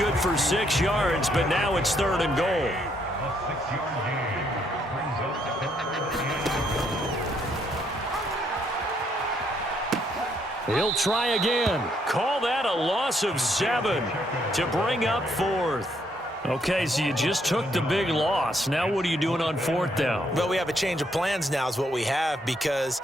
good for 6 yards, but now it's 3rd and goal. He'll try again. Call that a loss of 7 to bring up 4th. Okay, so you just took the big loss. Now what are you doing on 4th down? Well, we have a change of plans now is what we have, because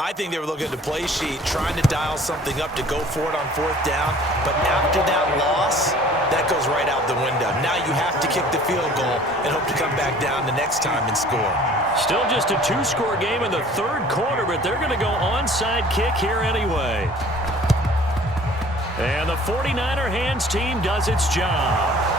I think they were looking at the play sheet, trying to dial something up to go for it on 4th down. But after that loss, that goes right out the window. Now you have to kick the field goal and hope to come back down the next time and score. Still just a 2-score game in the 3rd quarter, but they're going to go onside kick here anyway. And the 49er hands team does its job.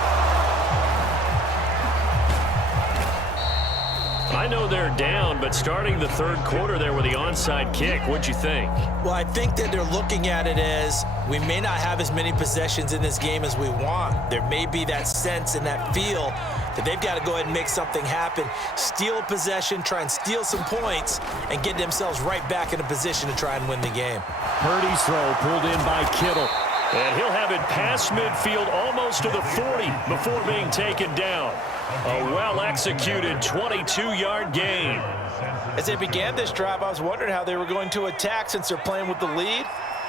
I know they're down, but starting the 3rd quarter there with the onside kick, what'd you think? Well, I think that they're looking at it as we may not have as many possessions in this game as we want. There may be that sense and that feel that they've got to go ahead and make something happen, steal a possession, try and steal some points, and get themselves right back in a position to try and win the game. Purdy's throw pulled in by Kittle. And he'll have it past midfield almost to the 40 before being taken down. A well-executed 22-yard gain. As they began this drive, I was wondering how they were going to attack since they're playing with the lead.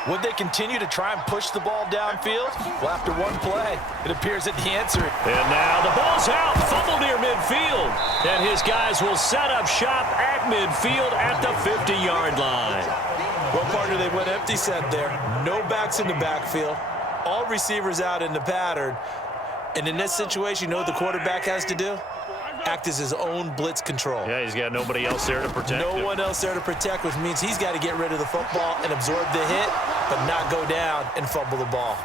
Would they continue to try and push the ball downfield? Well, after one play, it appears that the answer. And now the ball's out, fumble near midfield. And his guys will set up shop at midfield at the 50-yard line. Well, partner, they went empty set there. No backs in the backfield. All receivers out in the pattern. And in this situation, you know what the quarterback has to do? Act as his own blitz control. Yeah, he's got nobody else there to protect him. No one else there to protect, which means he's got to get rid of the football and absorb the hit, but not go down and fumble the ball.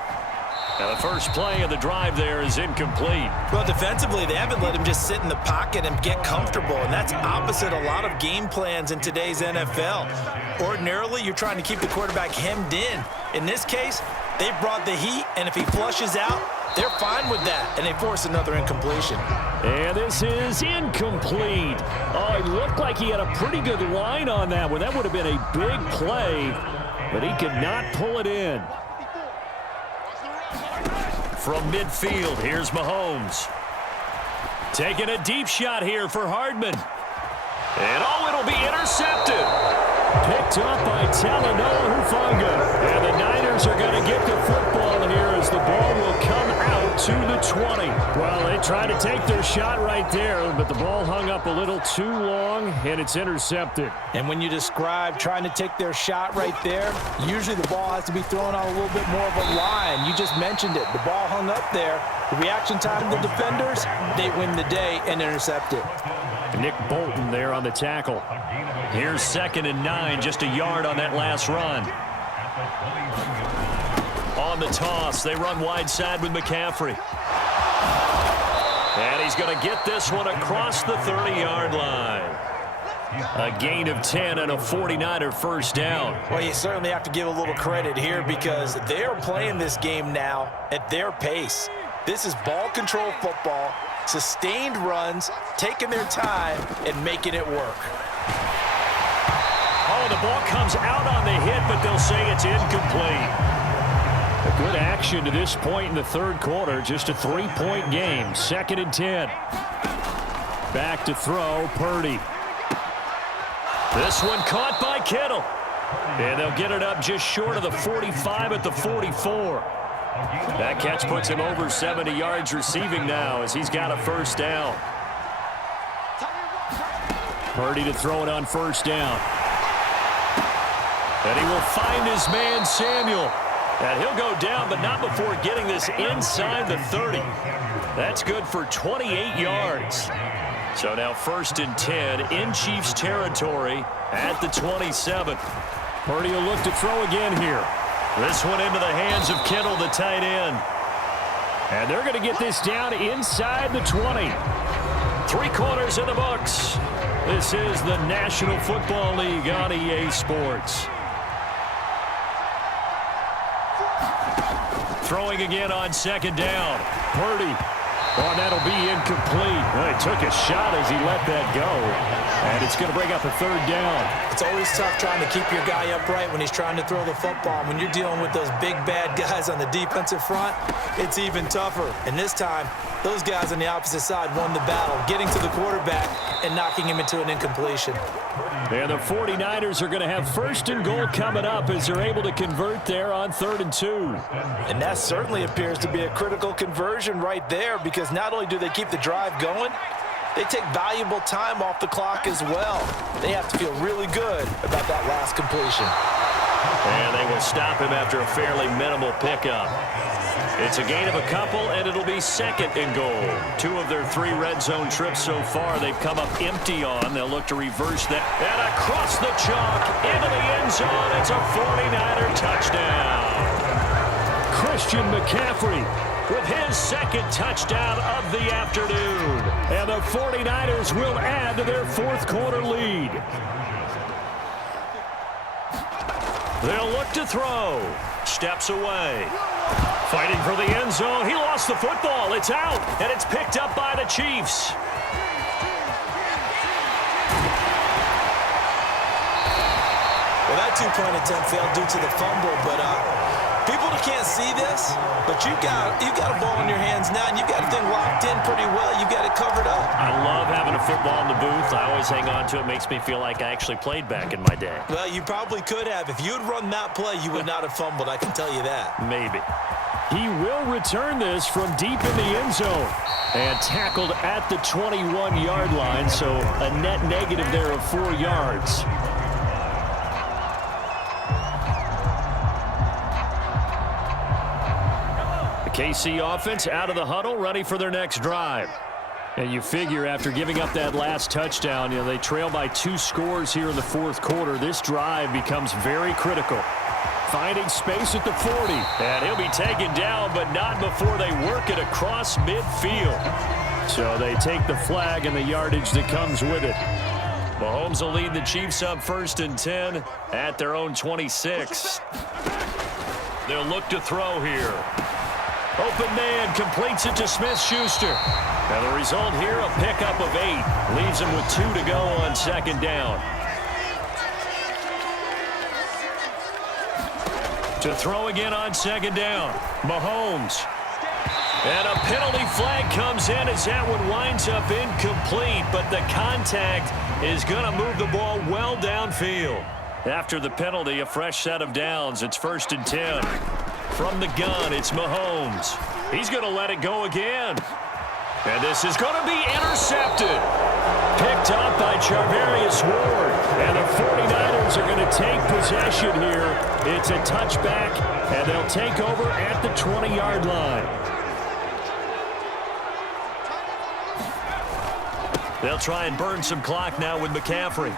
Now the first play of the drive there is incomplete. Well, defensively, they haven't let him just sit in the pocket and get comfortable, and that's opposite a lot of game plans in today's NFL. Ordinarily, you're trying to keep the quarterback hemmed in. In this case, they brought the heat, and if he flushes out, they're fine with that, and they force another incompletion. And this is incomplete. Oh, it looked like he had a pretty good line on that one. That would have been a big play, but he could not pull it in. From midfield, here's Mahomes. Taking a deep shot here for Hardman. And it'll be intercepted. Picked up by Talanoa Hufanga. And the Niners are going to get the football here as the ball will come out to the 20. Well, they tried to take their shot right there, but the ball hung up a little too long, and it's intercepted. And when you describe trying to take their shot right there, usually the ball has to be thrown on a little bit more of a line. You just mentioned it. The ball hung up there. The reaction time of the defenders, they win the day and intercept it. Nick Bolton there on the tackle. Here's 2nd and 9, just a yard on that last run. On the toss, they run wide side with McCaffrey. And he's going to get this one across the 30-yard line. A gain of 10 and a 49er first down. Well, you certainly have to give a little credit here because they are playing this game now at their pace. This is ball control football, sustained runs, taking their time, and making it work. Oh, the ball comes out on the hit, but they'll say it's incomplete. A good action to this point in the 3rd quarter. Just a 3-point game. 2nd and 10. Back to throw, Purdy. This one caught by Kittle. And they'll get it up just short of the 45 at the 44. That catch puts him over 70 yards receiving now as he's got a first down. Purdy to throw it on first down. And he will find his man, Samuel. And he'll go down, but not before getting this inside the 30. That's good for 28 yards. So now 1st and 10 in Chiefs territory at the 27. Purdy will look to throw again here. This one into the hands of Kittle, the tight end. And they're going to get this down inside the 20. 3 quarters in the books. This is the National Football League on EA Sports. Throwing again on 2nd down. Purdy Oh, and that'll be incomplete. Well, he took a shot as he let that go. And it's going to bring up a third down. It's always tough trying to keep your guy upright when he's trying to throw the football. When you're dealing with those big, bad guys on the defensive front, it's even tougher. And this time, those guys on the opposite side won the battle, getting to the quarterback and knocking him into an incompletion. And the 49ers are going to have first and goal coming up as they're able to convert there on 3rd and 2. And that certainly appears to be a critical conversion right there, because not only do they keep the drive going, they take valuable time off the clock as well. They have to feel really good about that last completion. And they will stop him after a fairly minimal pickup. It's a gain of a couple, and it'll be 2nd and goal. 2 of their 3 red zone trips so far they've come up empty on. They'll look to reverse that. And across the chalk, into the end zone. It's a 49er touchdown. Christian McCaffrey with his 2nd touchdown of the afternoon. And the 49ers will add to their 4th quarter lead. They'll look to throw. Steps away. Fighting for the end zone. He lost the football. It's out, and it's picked up by the Chiefs. Well, that 2-point attempt failed due to the fumble, but people can't see this, but you got a ball in your hands now, and you got the thing locked in pretty well. You got it covered up. I love having a football in the booth. I always hang on to it. Makes me feel like I actually played back in my day. Well, you probably could have. If you had run that play, you would not have fumbled. I can tell you that. Maybe. He will return this from deep in the end zone. And tackled at the 21-yard line, so a net negative there of 4 yards. The KC offense out of the huddle, ready for their next drive. And you figure after giving up that last touchdown, they trail by 2 scores here in the 4th quarter. This drive becomes very critical. Finding space at the 40. And he'll be taken down, but not before they work it across midfield. So they take the flag and the yardage that comes with it. Mahomes will lead the Chiefs up 1st and 10 at their own 26. They'll look to throw here. Open man completes it to Smith-Schuster. And the result here, a pickup of 8. Leaves him with 2 to go on 2nd down. To throw again on 2nd down. Mahomes. And a penalty flag comes in as that one winds up incomplete, but the contact is going to move the ball well downfield. After the penalty, a fresh set of downs. It's 1st and 10. From the gun, it's Mahomes. He's going to let it go again. And this is going to be intercepted. Picked up by Charvarius Ward. And the 49ers are going to take possession here. It's a touchback, and they'll take over at the 20-yard line. They'll try and burn some clock now with McCaffrey.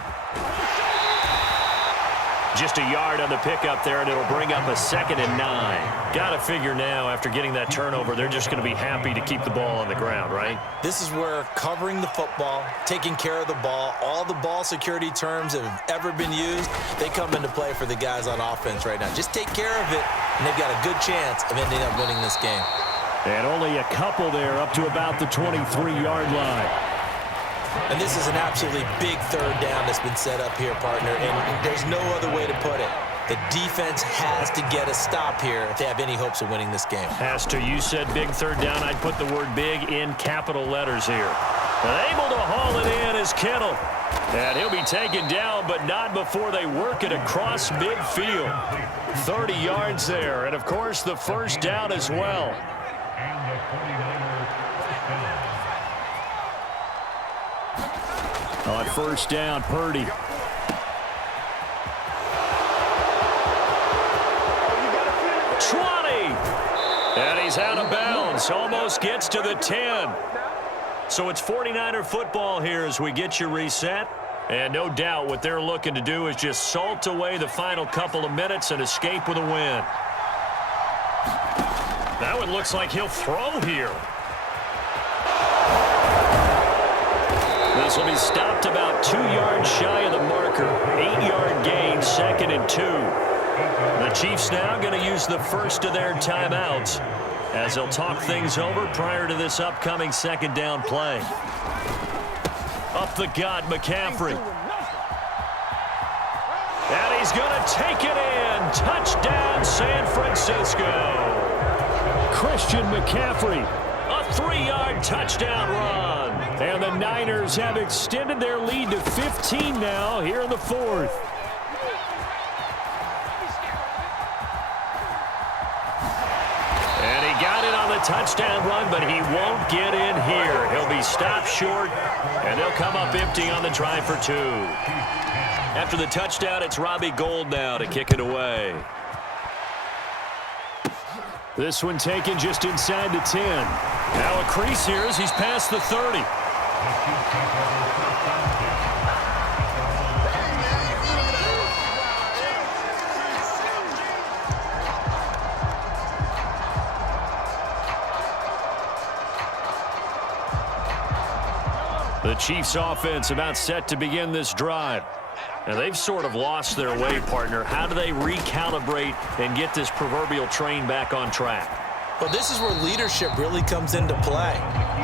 Just a yard on the pickup there, and it'll bring up a 2nd and 9. Got to figure now, after getting that turnover, they're just going to be happy to keep the ball on the ground, right? This is where covering the football, taking care of the ball, all the ball security terms that have ever been used, they come into play for the guys on offense right now. Just take care of it, and they've got a good chance of ending up winning this game. And only a couple there up to about the 23-yard line. And this is an absolutely big 3rd down that's been set up here, partner, and there's no other way to put it. The defense has to get a stop here if they have any hopes of winning this game. Has to. You said big 3rd down. I'd put the word big in capital letters here. And able to haul it in is Kittle. And he'll be taken down, but not before they work it across midfield. 30 yards there, and, of course, the 1st down as well. On 1st down, Purdy. 20. And he's out of bounds. Almost gets to the 10. So it's 49er football here as we get you reset. And no doubt what they're looking to do is just salt away the final couple of minutes and escape with a win. That one looks like he'll throw here. This will be stopped about 2 yards shy of the marker. 8-yard gain, 2nd and 2. The Chiefs now going to use the first of their timeouts. as they'll talk things over prior to this upcoming second down play. Up the gut, McCaffrey. And he's going to take it in. Touchdown, San Francisco. Christian McCaffrey. A 3-yard touchdown run. And the Niners have extended their lead to 15 now here in the fourth. And he got it on the touchdown run, but he won't get in here. He'll be stopped short, and they'll come up empty on the try for 2. After the touchdown, it's Robbie Gould now to kick it away. This one taken just inside the 10. Now a crease here as he's past the 30. The Chiefs offense about set to begin this drive. And they've sort of lost their way, partner. How do they recalibrate and get this proverbial train back on track? Well, this is where leadership really comes into play.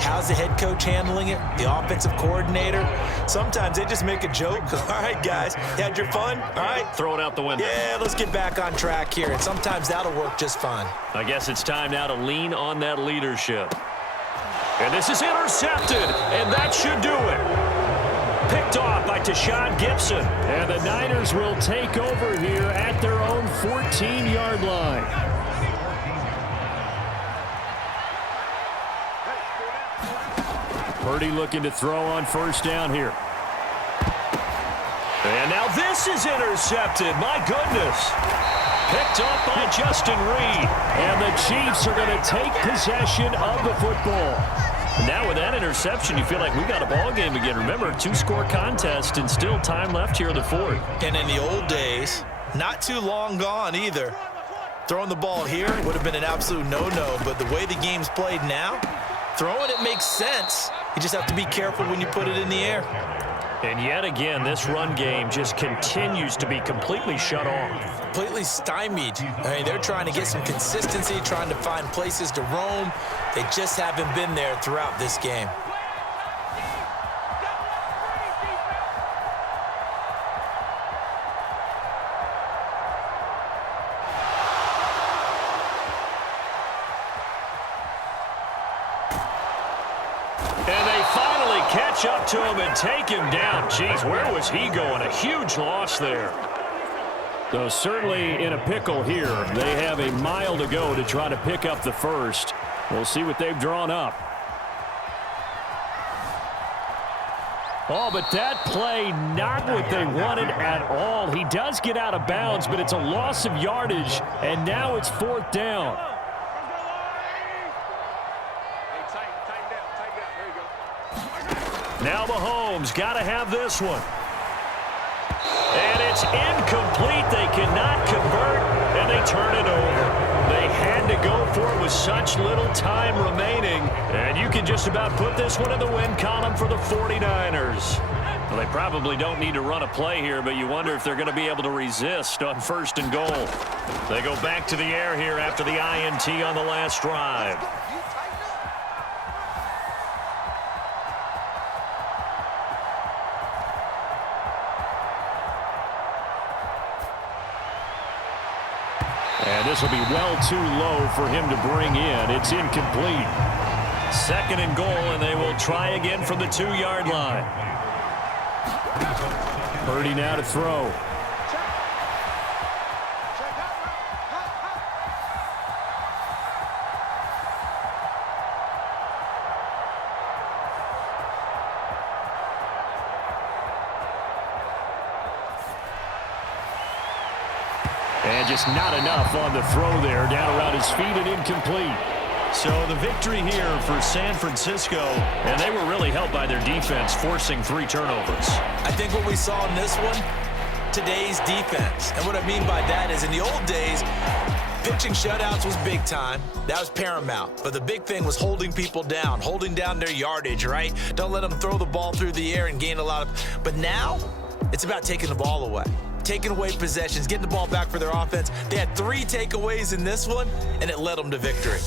How's the head coach handling it? The offensive coordinator? Sometimes they just make a joke. All right, guys, you had your fun? All right. Throw it out the window. Yeah, let's get back on track here. And sometimes that'll work just fine. I guess it's time now to lean on that leadership. And this is intercepted, and that should do it. Picked off by Tashawn Gibson. And the Niners will take over here at their own 14-yard line. Purdy looking to throw on first down here. And now this is intercepted. My goodness. Picked up by Justin Reed. And the Chiefs are going to take possession of the football. Now with that interception, you feel like we got a ball game again. Remember, 2-score contest and still time left here in the fourth. And in the old days, not too long gone either, throwing the ball here would have been an absolute no-no. But the way the game's played now, throwing it makes sense. You just have to be careful when you put it in the air. And yet again, this run game just continues to be completely shut off. Completely stymied. I mean, they're trying to get some consistency, trying to find places to roam. They just haven't been there throughout this game. And they finally catch up to him and take him down. Jeez, where was he going? A huge loss there. So certainly in a pickle here. They have a mile to go to try to pick up the first. We'll see what they've drawn up. Oh, but that play, not what they wanted at all. He does get out of bounds, but it's a loss of yardage, and now it's fourth down. Now Mahomes got to have this one. And it's incomplete. They cannot convert, and they turn it over. They had to go for it with such little time remaining. And you can just about put this one in the win column for the 49ers. Well, they probably don't need to run a play here, but you wonder if they're going to be able to resist on first and goal. They go back to the air here after the INT on the last drive. And this will be well too low for him to bring in. It's incomplete. Second and goal, and they will try again from the 2-yard line. Purdy now to throw. And just not enough on the throw there. Down around his feet and incomplete. So the victory here for San Francisco, and they were really helped by their defense, forcing 3 turnovers. I think what we saw in this one, today's defense. And what I mean by that is in the old days, pitching shutouts was big time. That was paramount. But the big thing was holding people down, holding down their yardage, right? Don't let them throw the ball through the air and gain a lot of... But now, it's about taking the ball away. Taking away possessions, getting the ball back for their offense. They had 3 takeaways in this one, and it led them to victory.